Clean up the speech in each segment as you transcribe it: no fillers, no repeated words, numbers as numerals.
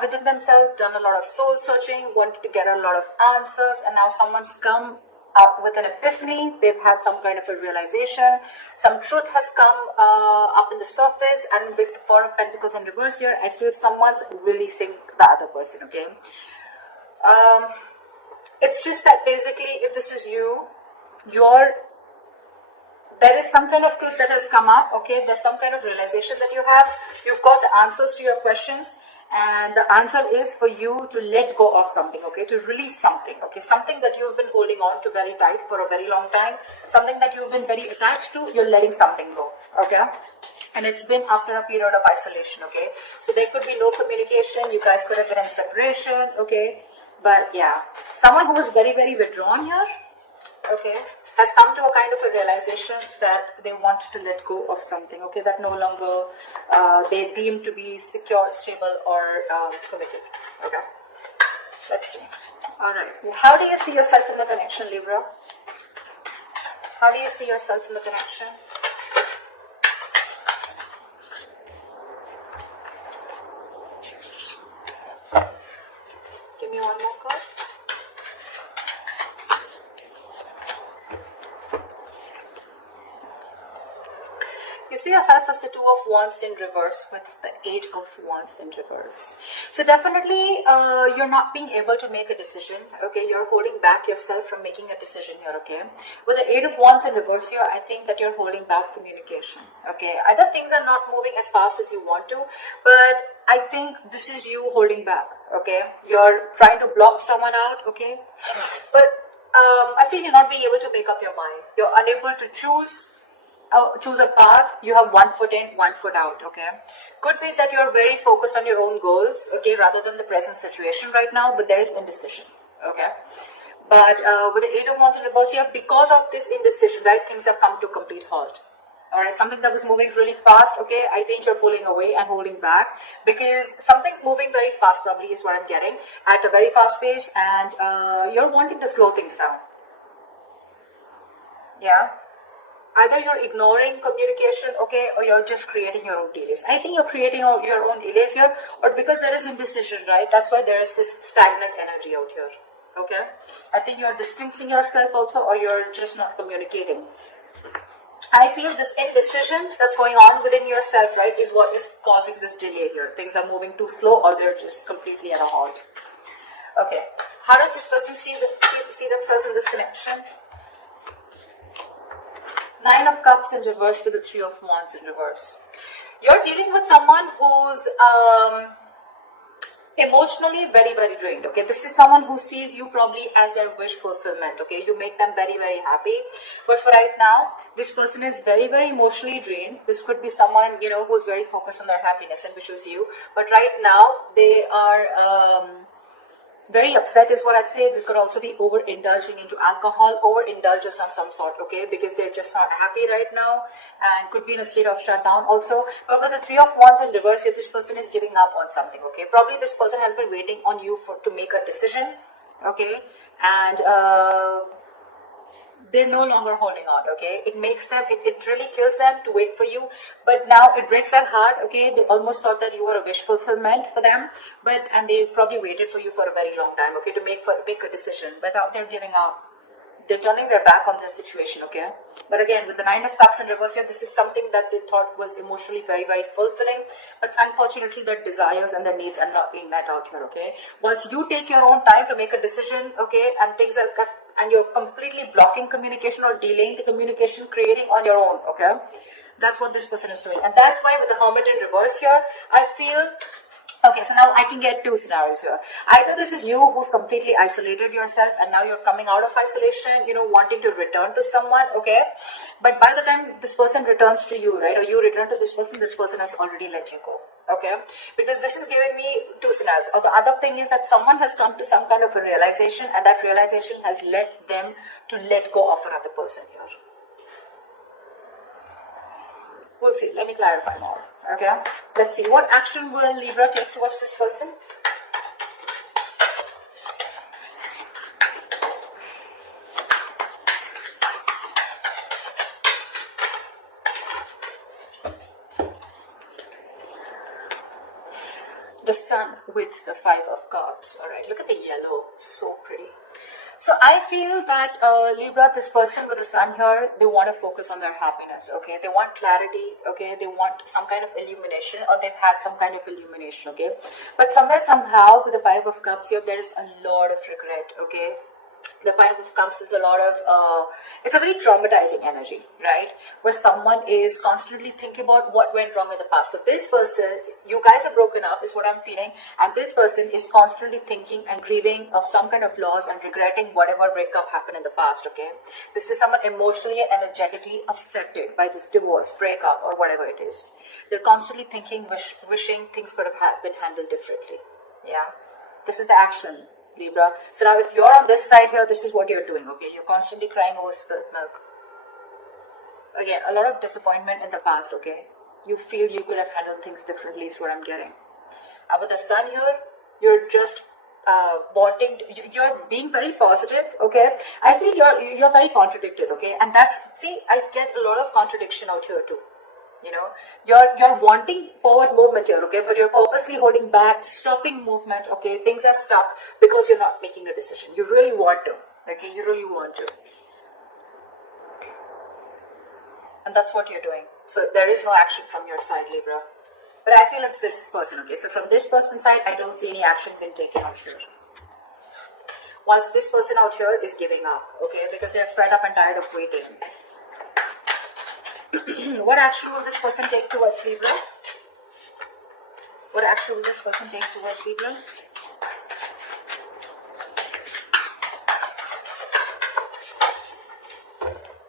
have within themselves done a lot of soul searching, wanted to get a lot of answers, and now someone's come up with an epiphany. They've had some kind of a realization. Some truth has come up in the surface, and with the Four of Pentacles in reverse here, I feel someone's releasing the other person, okay? It's just that basically, if this is you, there is some kind of truth that has come up, okay? There's some kind of realization that you have. You've got the answers to your questions, and the answer is for you to let go of something, okay? To release something, okay? Something that you've been holding on to very tight for a very long time, something that you've been very attached to, you're letting something go, okay? And it's been after a period of isolation, okay? So there could be no communication. You guys could have been in separation, okay? But yeah, someone who is very, very withdrawn here, okay, has come to a kind of a realization that they want to let go of something, okay, that no longer they deem to be secure, stable, or committed, okay. Let's see. All right. How do you see yourself in the connection, Libra? How do you see yourself in the connection? Give me one more card. You see yourself as the Two of Wands in reverse with the Eight of Wands in reverse. So definitely you're not being able to make a decision, okay? You're holding back yourself from making a decision here, okay? With the Eight of Wands in reverse here, I think that you're holding back communication, okay? Either things are not moving as fast as you want to, but I think this is you holding back, okay? You're trying to block someone out, okay? But I feel you're not being able to make up your mind. You're unable to choose a path. You have one foot in, one foot out, okay? Could be that you're very focused on your own goals, okay, rather than the present situation right now, but there is indecision, okay? But with the Eight of Wands in reverse here, because of this indecision, right, things have come to a complete halt. All right, something that was moving really fast, okay, I think you're pulling away and holding back because something's moving very fast, probably is what I'm getting, at a very fast pace, and you're wanting to slow things down. Yeah. Either you're ignoring communication, okay, or you're just creating your own delays. I think you're creating your own delays here, or because there is indecision, right? That's why there is this stagnant energy out here, okay? I think you're distancing yourself also, or you're just not communicating. I feel this indecision that's going on within yourself, right, is what is causing this delay here. Things are moving too slow, or they're just completely at a halt. Okay, how does this person see themselves in this connection? Nine of Cups in reverse with the Three of Wands in reverse. You're dealing with someone who's emotionally very, very drained, okay? This is someone who sees you probably as their wish fulfillment, okay? You make them very, very happy. But for right now, this person is very, very emotionally drained. This could be someone, you know, who's very focused on their happiness, and which was you. But right now, they are very upset is what I'd say. This could also be overindulging into alcohol, overindulgence of some sort, okay, because they're just not happy right now and could be in a state of shutdown also. But with the Three of Wands in reverse here, this person is giving up on something, okay. Probably this person has been waiting on you to make a decision, okay, and they're no longer holding on, okay. It makes them, it really kills them to wait for you, but now it breaks their heart, okay. They almost thought that you were a wish fulfillment for them, and they probably waited for you for a very long time, okay, to make a decision, but now they're giving up. They're turning their back on this situation, okay. But again, with the Nine of Cups in reverse here, this is something that they thought was emotionally very, very fulfilling, but unfortunately their desires and their needs are not being met out here, okay. Once you take your own time to make a decision, okay, and things are, and you're completely blocking communication or delaying the communication, creating on your own, okay. That's what this person is doing, and that's why with the Hermit in reverse here, I feel. Okay, so now I can get two scenarios here. Either this is you who's completely isolated yourself and now you're coming out of isolation, you know, wanting to return to someone, okay? But by the time this person returns to you, right, or you return to this person has already let you go, okay? Because this is giving me two scenarios. Or the other thing is that someone has come to some kind of a realization, and that realization has led them to let go of another person here. We'll see. Let me clarify more. Okay. Let's see. What action will Libra take towards this person? the sun with the Five of Cups. All right, look at the yellow, so pretty. So I feel that Libra, this person with the sun here, they want to focus on their happiness, okay? They want clarity, okay? They want some kind of illumination, or they've had some kind of illumination, okay? But somewhere, somehow, with the Five of Cups here, there is a lot of regret, okay? The Five of Cups is a lot of, it's a very traumatizing energy, right? Where someone is constantly thinking about what went wrong in the past. So this person, you guys are broken up is what I'm feeling. And this person is constantly thinking and grieving of some kind of loss and regretting whatever breakup happened in the past, okay? This is someone emotionally and energetically affected by this divorce, breakup, or whatever it is. They're constantly thinking, wishing things could have been handled differently, yeah? This is the action, Libra. So now if you're on this side here, this is what you're doing, okay? You're constantly crying over spilt milk. Again, a lot of disappointment in the past, okay? You feel you could have handled things differently is what I'm getting. And with the sun here, you're just you're being very positive, okay? I feel you're very contradicted, okay? And that's, see, I get a lot of contradiction out here too. You know, you're wanting forward movement here, okay, but you're purposely holding back, stopping movement, okay? Things are stuck because you're not making a decision. You really want to, okay? You really want to. And that's what you're doing. So there is no action from your side, Libra. But I feel it's this person, okay? So from this person's side, I don't see any action being taken out here. Whilst this person out here is giving up, okay? Because they're fed up and tired of waiting. What action will this person take towards Libra? What action will this person take towards Libra?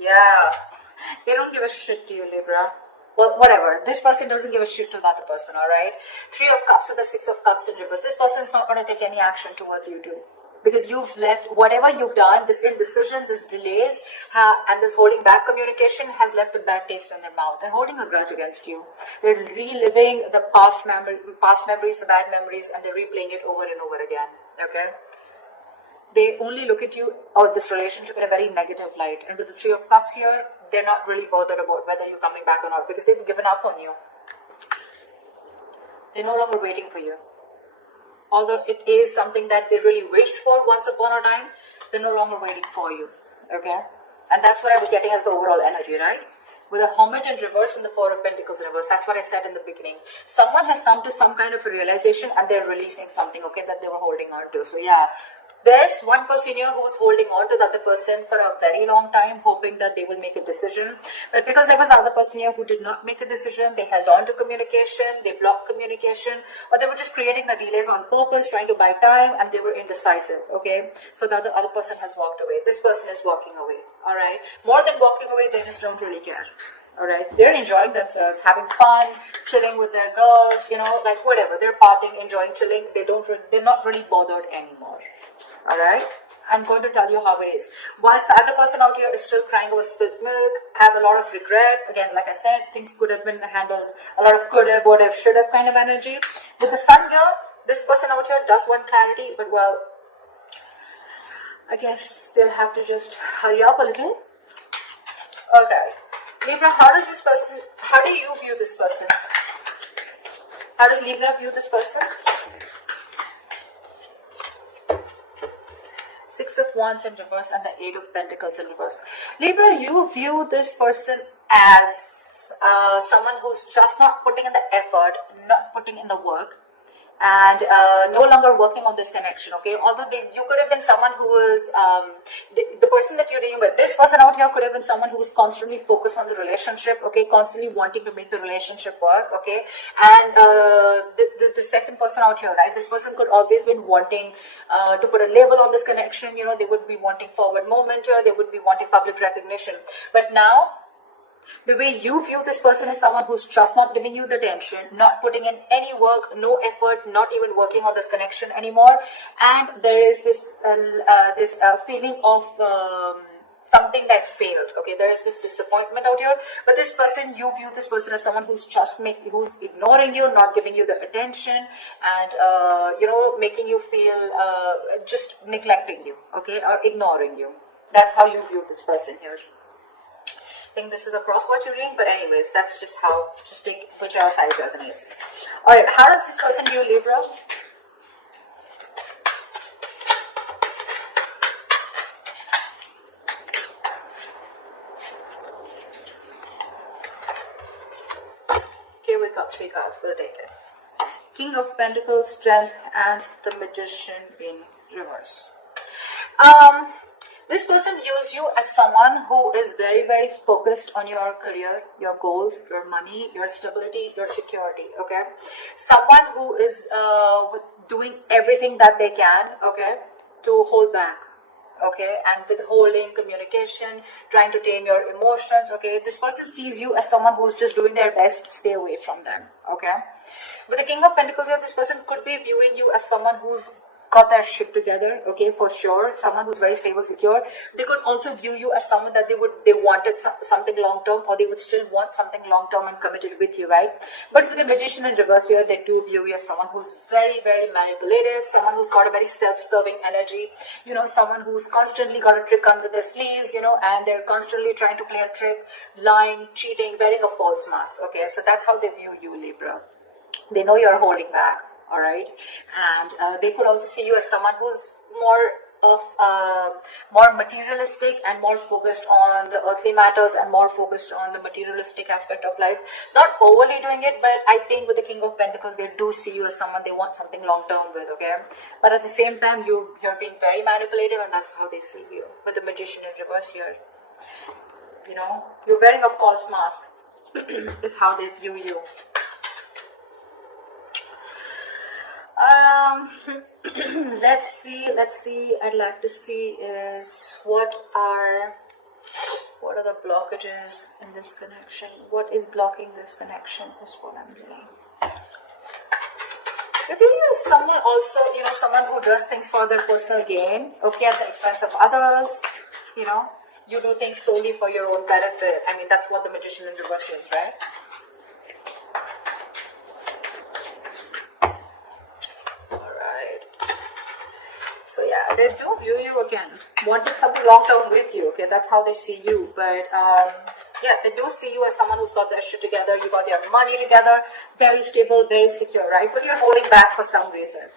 Yeah. They don't give a shit to you, Libra. Well, whatever. This person doesn't give a shit to the other person, alright? Three of Cups with the Six of Cups in reverse. This person is not going to take any action towards you too. Because you've left, whatever you've done, this indecision, this delays, and this holding back communication has left a bad taste in their mouth. They're holding a grudge against you. They're reliving the past memories, the bad memories, and they're replaying it over and over again. Okay? They only look at you or this relationship in a very negative light. And with the Three of Cups here, they're not really bothered about whether you're coming back or not because they've given up on you. They're no longer waiting for you. Although it is something that they really wished for once upon a time, they're no longer waiting for you, okay? And that's what I was getting as the overall energy, right? With a Hermit in reverse and the Four of Pentacles in reverse, that's what I said in the beginning. Someone has come to some kind of a realization and they're releasing something, okay, that they were holding on to. So yeah, there's one person here who was holding on to the other person for a very long time, hoping that they will make a decision. But because there was another person here who did not make a decision, they held on to communication, they blocked communication, or they were just creating the delays on purpose, trying to buy time, and they were indecisive, okay? So the other person has walked away. This person is walking away, all right? More than walking away, they just don't really care. All right, they're enjoying themselves, having fun, chilling with their girls, you know, like whatever. They're partying, enjoying, chilling. They're not really bothered anymore. All right, I'm going to tell you how it is. Whilst the other person out here is still crying over spilt milk, have a lot of regret. Again, like I said, things could have been handled. A lot of could have, would have, should have kind of energy. With the sun here, this person out here does want clarity, but well, I guess they'll have to just hurry up a little. Okay. Libra, how do you view this person? How does Libra view this person? Six of Wands in reverse and the Eight of Pentacles in reverse. Libra, you view this person as someone who's just not putting in the effort, not putting in the work, and no longer working on this connection, okay? Although you could have been someone who was, the person that you're dealing with, this person out here could have been someone who was constantly focused on the relationship, okay? Constantly wanting to make the relationship work, okay? And the second person out here, right? This person could always been wanting to put a label on this connection, you know, they would be wanting forward movement here, they would be wanting public recognition. But now, the way you view this person is someone who's just not giving you the attention, not putting in any work, no effort, not even working on this connection anymore. And there is this feeling of something that failed. Okay, there is this disappointment out here. But this person, you view this person as someone who's who's ignoring you, not giving you the attention, and you know, making you feel just neglecting you. Okay, or ignoring you. That's how you view this person here. think this is a cross-watch reading, but anyways, that's just how, just take whichever side resonates. Alright, how does this person view Libra? Okay, we got 3 cards, we'll take it. King of Pentacles, Strength, and the Magician in reverse. This person views you as someone who is very, very focused on your career, your goals, your money, your stability, your security, okay? Someone who is doing everything that they can, okay, to hold back, okay, and withholding communication, trying to tame your emotions, okay? This person sees you as someone who's just doing their best to stay away from them, okay? With the King of Pentacles here, this person could be viewing you as someone who's got their shit together, okay, for sure. Someone who's very stable, secure. They could also view you as someone that they wanted something long term, or they would still want something long term and committed with you, right? But with the Magician in reverse here, they do view you as someone who's very, very manipulative, someone who's got a very self-serving energy, you know, someone who's constantly got a trick under their sleeves, you know, and they're constantly trying to play a trick, lying, cheating, wearing a false mask, okay? So that's how they view you, Libra. They know you're holding back. All right, and they could also see you as someone who's more materialistic and more focused on the earthly matters and more focused on the materialistic aspect of life. Not overly doing it, but I think with the King of Pentacles, they do see you as someone they want something long term with, okay? But at the same time, you're being very manipulative, and that's how they see you. With the Magician in reverse here, you know, you're wearing a false mask is how they view you. Let's see, I'd like to see is what are the blockages in this connection? What is blocking this connection is what I'm doing. If you use someone also, you know, someone who does things for their personal gain, okay, at the expense of others, you know, you do things solely for your own benefit. I mean, that's what the Magician in reverse is, right? So yeah, they do view you again, wanting something long term with you, okay, that's how they see you, but yeah, they do see you as someone who's got their shit together, you got your money together, very stable, very secure, right, but you're holding back for some reason,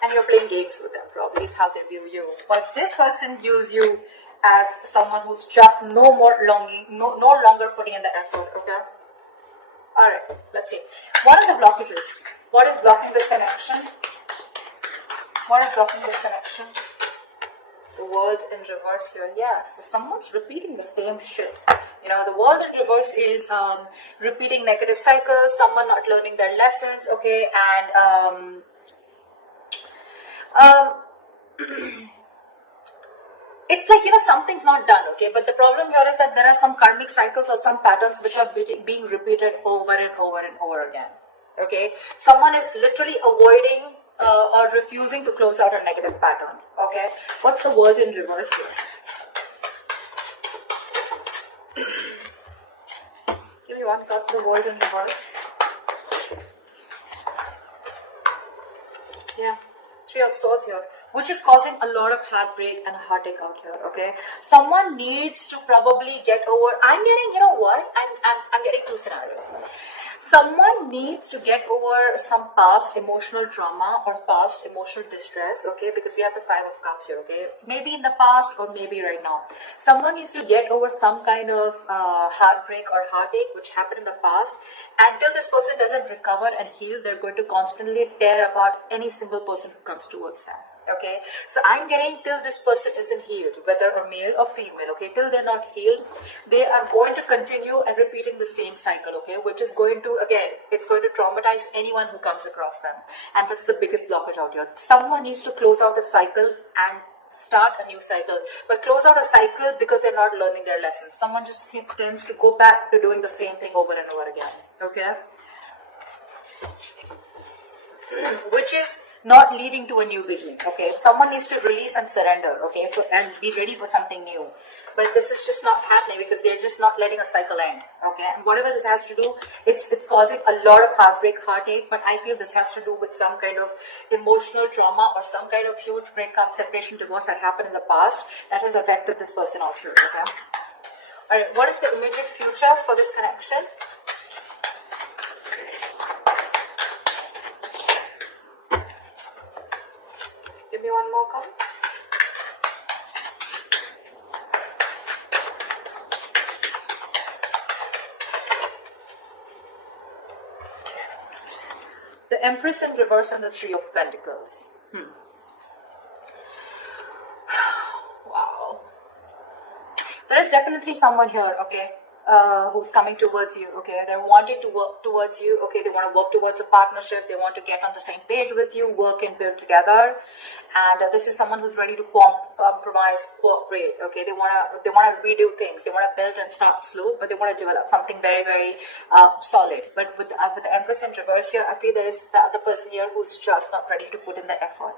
and you're playing games with them, probably is how they view you. But this person views you as someone who's just no longer putting in the effort, okay. Alright, let's see, what are the blockages? What is blocking this connection? What is blocking this connection? The World in reverse here. Yeah, so someone's repeating the same shit. You know, the World in reverse is repeating negative cycles, someone not learning their lessons, okay, and it's like, you know, something's not done, okay, but the problem here is that there are some karmic cycles or some patterns which are being repeated over and over and over again, okay. Someone is literally avoiding or refusing to close out a negative pattern, okay. What's the World in reverse here? Give me one card, the World in reverse. Yeah, Three of Swords here, which is causing a lot of heartbreak and heartache out here, okay. Someone needs to probably get over, I'm getting, you know what, I'm getting 2 scenarios. Someone needs to get over some past emotional trauma or past emotional distress, okay, because we have the 5 of Cups here, okay, maybe in the past or maybe right now. Someone needs to get over some kind of heartbreak or heartache which happened in the past. Until this person doesn't recover and heal, they're going to constantly tear apart any single person who comes towards them. Okay, so I'm getting till this person isn't healed, whether a male or female, okay, till they're not healed, they are going to continue and repeating the same cycle, okay, which is going to, again, it's going to traumatize anyone who comes across them, and that's the biggest blockage out here. Someone needs to close out a cycle and start a new cycle, but close out a cycle because they're not learning their lessons. Someone just tends to go back to doing the same thing over and over again, okay, which is not leading to a new beginning, okay. Someone needs to release and surrender, okay, and be ready for something new. But this is just not happening because they're just not letting a cycle end, okay. And whatever this has to do, it's causing a lot of heartbreak, heartache, but I feel this has to do with some kind of emotional trauma or some kind of huge breakup, separation, divorce that happened in the past that has affected this person out here, okay. Alright, what is the immediate future for this connection? Give me one more card. The Empress in reverse and the Three of Pentacles. Wow. There is definitely someone here, okay, who's coming towards you, okay. They're wanting to work towards you, okay. They want to work towards a partnership. They want to get on the same page with you, work and build together. And this is someone who's ready to compromise, cooperate, okay. They want to redo things. They want to build and start slow, but they want to develop something very, very solid. But with the Empress in reverse here, I feel there is the other person here who's just not ready to put in the effort.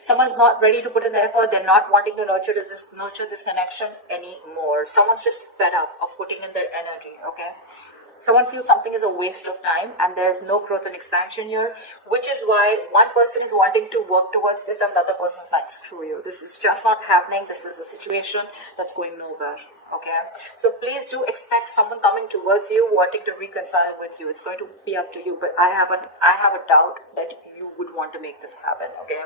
Someone's not ready to put in the effort. They're not wanting to nurture this connection anymore. Someone's just fed up of putting in their energy, okay. Someone feels something is a waste of time and there's no growth and expansion here, which is why one person is wanting to work towards this and the other person is like, screw you, this is just not happening. This is a situation that's going nowhere, okay. So please do expect someone coming towards you wanting to reconcile with you. It's going to be up to you, but I have a doubt that you would want to make this happen, okay.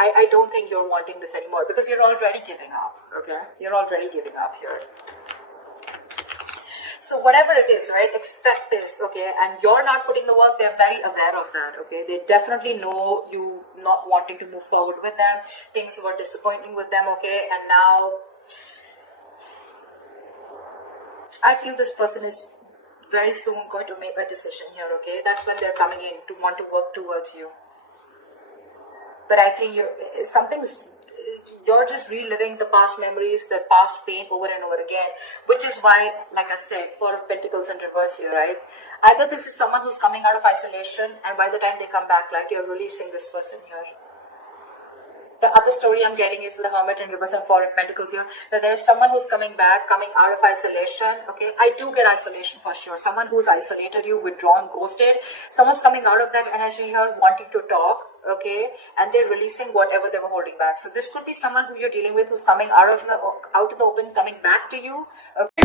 I don't think you're wanting this anymore because you're already giving up, okay. You're already giving up here. So whatever it is, right, expect this, okay, and you're not putting the work. They're very aware of that, okay. They definitely know you not wanting to move forward with them. Things were disappointing with them, okay, and now I feel this person is very soon going to make a decision here, okay. That's when they're coming in to want to work towards you. But I think you're just reliving the past memories, the past pain over and over again, which is why, like I said, Four of Pentacles in reverse here, right? Either this is someone who's coming out of isolation and by the time they come back, like, you're releasing this person here. The other story I'm getting is with the Hermit in reverse and Four of Pentacles here, that there's someone who's coming back, coming out of isolation, okay? I do get isolation for sure. Someone who's isolated you, withdrawn, ghosted. Someone's coming out of that energy here, wanting to talk, okay? And they're releasing whatever they were holding back. So this could be someone who you're dealing with who's coming out in the open, coming back to you, okay?